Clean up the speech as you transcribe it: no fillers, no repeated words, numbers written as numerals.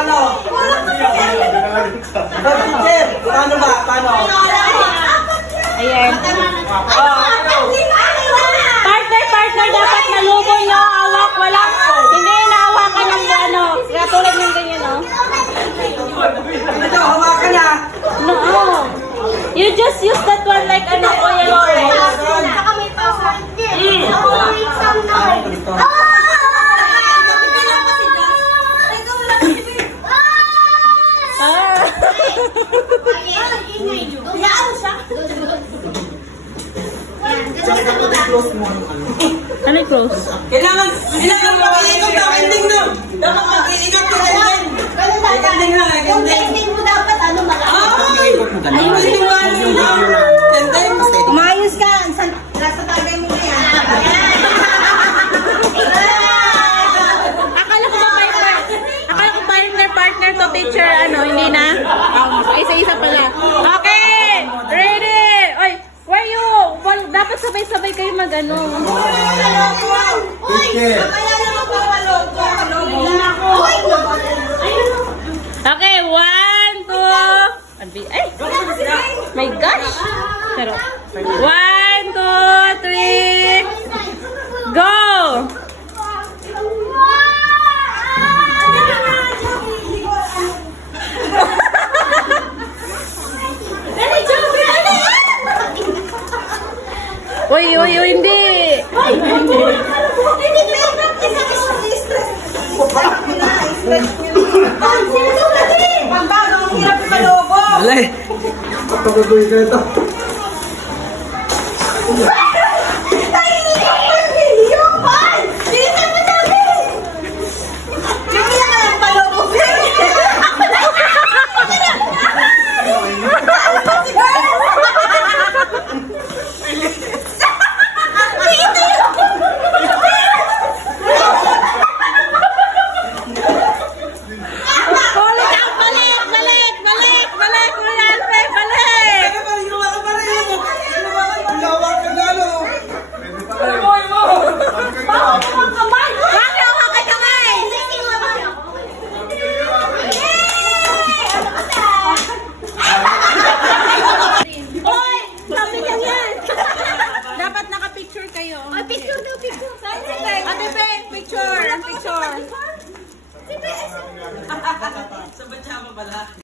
paano? Teacher, paano ba? Paano? Ayan. Partner, dapat nalubon nyo. Hawak, walang, hindi nahawakan ng ano. Katulad ng ganyan, no? Ito, hawakan na. No, you just use that one like ano, oil. Saka may password din. Ano yung close? Kailangan mag-iingat ang ending na. Dapat mag-iingat yung ending. Ending na, Yung ending mo dapat ano malaki. Umayos ka. Nasa tagay mo na yan. Akala ko partner to teacher, ano, hindi na? Isa-isa pala. Okay! Ready! Oy, where you? Dapat sabay-sabay kayo mag-ano. Uy! Mamaya na magpapalogo. Okay, 1, 2... Ay! My gosh! Pero, 1, 2, 3... Go! Uy, hindi! Alay! Kapagagawin ka ito. Picture! Sa batya pa pala.